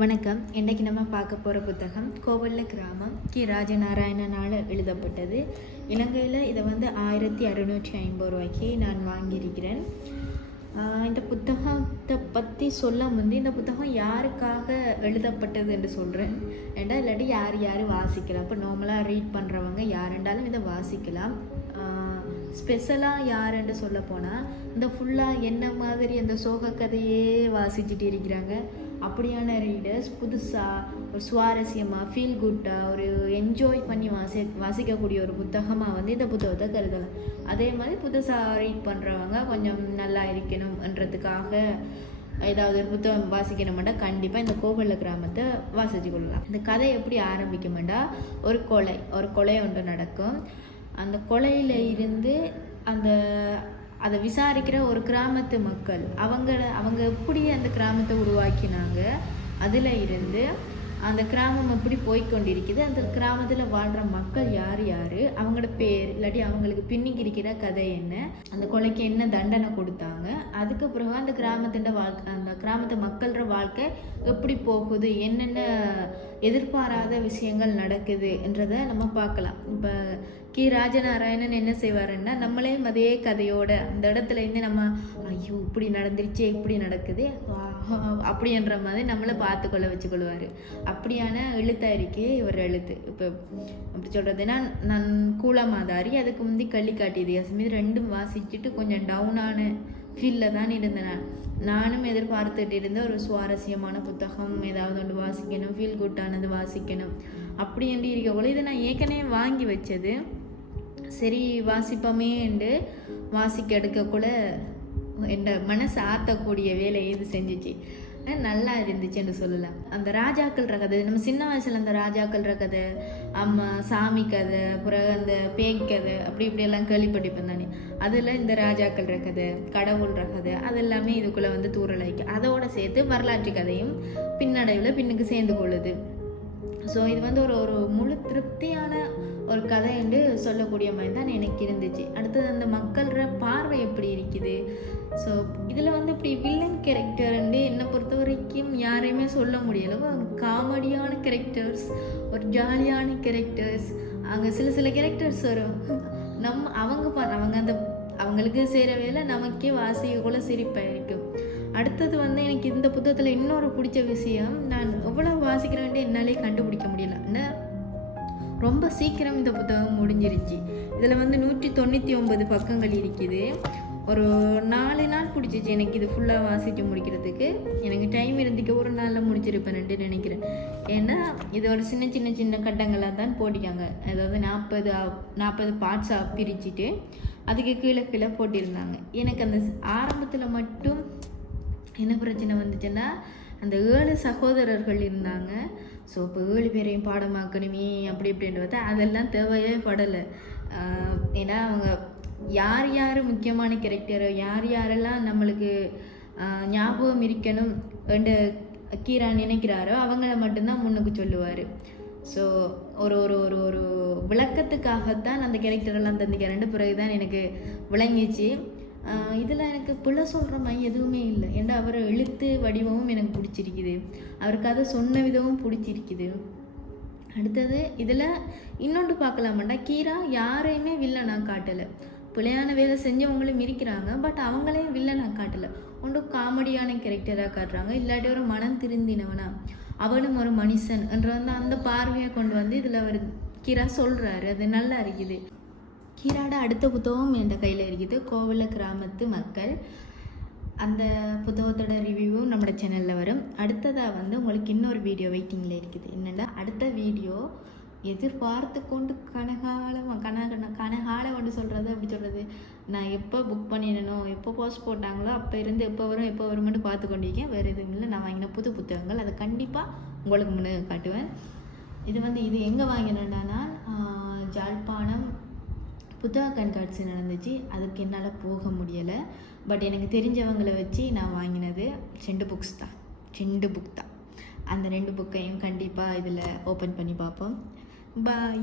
வணக்கம். இன்றைக்கு நம்ம பார்க்க போகிற புத்தகம் கோவல்ல கிராமம் கி. ராஜநாராயணனால் எழுதப்பட்டது. இலங்கையில் இதை வந்து ஆயிரத்தி அறுநூற்றி ஐம்பது ரூபாய்க்கு நான் வாங்கியிருக்கிறேன். இந்த புத்தகத்தை பற்றி சொல்ல முந்தி இந்த புத்தகம் யாருக்காக எழுதப்பட்டது என்று சொல்கிறேன் ஏண்டா இல்லாட்டி யார் யார் வாசிக்கலாம்? இப்போ நார்மலாக ரீட் பண்ணுறவங்க யாருண்டாலும் இதை வாசிக்கலாம். ஸ்பெஷலாக யாருன்னு சொல்ல போனால் இந்த ஃபுல்லாக என்ன மாதிரி அந்த சோக கதையே வாசிச்சுட்டு இருக்கிறாங்க? அப்படியான ரீடர்ஸ் புதுசாக ஒரு சுவாரஸ்யமாக ஃபீல் குட்டாக ஒரு என்ஜாய் பண்ணி வாசி வாசிக்கக்கூடிய ஒரு புத்தகமாக வந்து இந்த புத்தகத்தை கருதலாம். அதே மாதிரி புதுசாக ரீட் பண்ணுறவங்க கொஞ்சம் நல்லா இருக்கணும்ன்றதுக்காக ஏதாவது ஒரு புத்தகம் வாசிக்கணுமெண்டா கண்டிப்பாக இந்த கோவல்ல கிராமத்தை வாசிச்சு கொள்ளலாம். இந்த கதை எப்படி ஆரம்பிக்குமெண்டா ஒரு கொலை ஒரு கொலை ஒன்று நடக்கும். அந்த கொலையில் இருந்து அந்த அதை விசாரிக்கிற ஒரு கிராமத்து மக்கள் அவங்கள அவங்க எப்படி அந்த கிராமத்தை உருவாக்கினாங்க? அதில் இருந்து அந்த கிராமம் எப்படி போய்க்கொண்டிருக்குது. அந்த கிராமத்தில் வாழ்கிற மக்கள் யார் யார்? அவங்களோட பேர் இல்லாட்டி அவங்களுக்கு பின்னிக்கு இருக்கிற கதை என்ன? அந்த கொலைக்கு என்ன தண்டனை கொடுத்தாங்க? அதுக்கு பிறகு அந்த கிராமத்தின் வாழ்க்கை அந்த கிராமத்து மக்களோட வாழ்க்கை எப்படி போகுது? என்னென்ன எதிர்பாராத விஷயங்கள் நடக்குதுன்றதை நம்ம பார்க்கலாம். இப்போ கி. ராஜநாராயணன் என்ன செய்வாருன்னா நம்மளே அதே கதையோட அந்த இடத்துல இருந்து நம்ம ஐயோ இப்படி நடந்துருச்சே இப்படி நடக்குது. அப்படின்ற மாதிரி நம்மளை பார்த்து கொள்ள அப்படியான எழுத்தாக இருக்கே இவர் எழுத்து. இப்போ அப்படி சொல்கிறதுனா நான் கூலமாதாரி அதுக்கு முந்தி கள்ளிக்காட்டி காட்டியது இது ரெண்டும் வாசிச்சுட்டு கொஞ்சம் டவுனான ஃபீலில் தான் இருந்தேன் நான். நானும் எதிர்பார்த்துட்டு இருந்த ஒரு சுவாரஸ்யமான புத்தகம் ஏதாவது ஒன்று வாசிக்கணும் ஃபீல் குட்டானது வாசிக்கணும். அப்படி என்று இருக்கக்குள்ள இதை நான் ஏற்கனவே வாங்கி வச்சது. சரி வாசிப்போமே என்று வாசிக்க எடுக்கக்குள்ள என் மனசை ஆற்றக்கூடிய வேலையை இது செஞ்சிச்சு. நல்லா இருந்துச்சுன்னு சொல்லலாம். அந்த ராஜாக்கள் கதை நம்ம சின்ன வயசில் அந்த ராஜாக்கள் கதை அம்மா சாமி கதை பிறகு அந்த பேய் கதை அப்படி இப்படியெல்லாம் கேள்விப்பட்டிருப்பேன் தானே அதில் இந்த ராஜாக்கள் கதை கடவுள் கதை அது எல்லாமே இதுக்குள்ளே வந்து தூரலாய்க்கு அதோட சேர்த்து வரலாற்று கதையும் பின்னடைவில் பின்னுக்கு சேர்ந்து கொள்ளுது. ஸோ இது வந்து ஒரு ஒரு முழு திருப்தியான ஒரு கதை என்று சொல்லக்கூடிய மாதிரி தான் எனக்கு இருந்துச்சு. அடுத்தது அந்த மக்களோட பார்வை எப்படி இருக்குது? ஸோ இதில் வந்து இப்படி வில்லன் கேரக்டர் வந்து என்னை பொறுத்த வரைக்கும் யாரையுமே சொல்ல முடியலவோ அங்கே காமெடியான கேரக்டர்ஸ் ஒரு ஜாலியான கேரக்டர்ஸ் அங்கே சில சில கேரக்டர்ஸ் வரும். நம்ம அவங்க பா அவங்க அந்த அவங்களுக்கு செய்கிற வேலை நமக்கே வாசிக்க சிரிப்பாக இருக்கும் அடுத்தது வந்து எனக்கு இந்த புத்தகத்தில் இன்னொரு பிடிச்ச விஷயம் நான் எவ்வளோ வாசிக்கிறேன்ட்டு என்னாலே கண்டுபிடிக்க முடியல. ரொம்ப சீக்கிரம் இந்த புத்தகம் முடிஞ்சிருச்சு. இதில் வந்து நூற்றி தொண்ணூற்றி ஒன்பது பக்கங்கள் இருக்குது. ஒரு நாலு நாள் பிடிச்சிச்சு எனக்கு இது ஃபுல்லாக வாசித்து முடிக்கிறதுக்கு. எனக்கு டைம் இருந்துக்கு ஒரு நாளில் முடிச்சிருப்பேன்ட்டு நினைக்கிறேன். ஏன்னா இதோட சின்ன சின்ன சின்ன கட்டங்களாக தான் போட்டிருக்காங்க. அதாவது நாற்பது நாற்பது பார்ட்ஸாக பிரிச்சுட்டு அதுக்கு கீழே கீழே போட்டிருந்தாங்க. எனக்கு அந்த ஆரம்பத்தில் மட்டும் என்ன பிரச்சனை வந்துச்சுன்னா அந்த ஏழு சகோதரர்கள் இருந்தாங்க. ஸோ இப்போ ஏழு பேரையும் பாடமாக்கணுமே அப்படி இப்படின்னு பார்த்தா அதெல்லாம் தேவையே படலை. ஏன்னா அவங்க யார் யார் முக்கியமான கேரக்டர் யார் யாரெல்லாம் நம்மளுக்கு ஞாபகம் இருக்கணும் என்று கீரா நினைக்கிறாரோ அவங்கள மட்டும்தான் முன்னுக்கு சொல்லுவார். ஸோ ஒரு ஒரு ஒரு ஒரு விளக்கத்துக்காகத்தான் அந்த கேரக்டரெல்லாம் தந்திக்கிறேன் பிறகு தான் எனக்கு விளங்கிச்சு. இதில் எனக்கு பிள்ளை சொல்கிற மாதிரி எதுவுமே இல்லை. ஏன்னா அவர் எழுத்து வடிவமும் எனக்கு பிடிச்சிருக்குது. அவர் கதை சொன்ன விதமும் பிடிச்சிருக்குது. அடுத்தது இதில் இன்னொன்று பார்க்கலாமாண்டா? கீரா யாரையுமே வில்லனா காட்டலை. பிழையான வேலை செஞ்சவங்களும் இருக்கிறாங்க. பட் அவங்களையும் வில்லனாக காட்டலை. ஒன்றும் காமெடியான கேரக்டராக காட்டுறாங்க. இல்லாட்டி ஒரு மனம் திருந்தினவனா? அவனும் ஒரு மனுஷன் என்ற வந்து அந்த பார்வையை கொண்டு வந்து இதில் அவர் கீரா சொல்கிறாரு அது நல்லா இருக்குது. கீராட அடுத்த புத்தகம் என் கையில் இருக்குது. கோவல கிராமத்து மக்கள். அந்த புத்தகத்தோட ரிவ்யூவும் நம்மளோட சேனலில் வரும். அடுத்ததாக வந்து உங்களுக்கு இன்னொரு வீடியோ வெயிட்டிங்கில் இருக்குது. என்னென்னா அடுத்த வீடியோ எதிர்பார்த்து கொண்டு கனகாலம் கன கனகாலம் வந்து சொல்கிறது அப்படி சொல்கிறது நான் எப்போ புக் பண்ணிடணும் எப்போ போஸ்ட் போட்டாங்களோ அப்போ இருந்து எப்போ வரும் எப்போ வரும்னு பார்த்து கொண்டிருக்கேன். வேறு எதுவும் இல்லை. நான் வாங்கின புது புத்தகங்கள். அதை கண்டிப்பாக உங்களுக்கு முன்னே காட்டுவேன். இது வந்து இது எங்கே வாங்கினேன்னா ஜாழ்ப்பாணம் புத்தக கண்காட்சி நடந்துச்சு. அதுக்கு என்னால் போக முடியலை. பட் எனக்கு தெரிஞ்சவங்களை வச்சு நான் வாங்கினது ரெண்டு புக்ஸ் தான். ரெண்டு புக் தான். அந்த ரெண்டு புக்கையும் கண்டிப்பாக இதில் ஓப்பன் பண்ணி பார்ப்போம். பாய்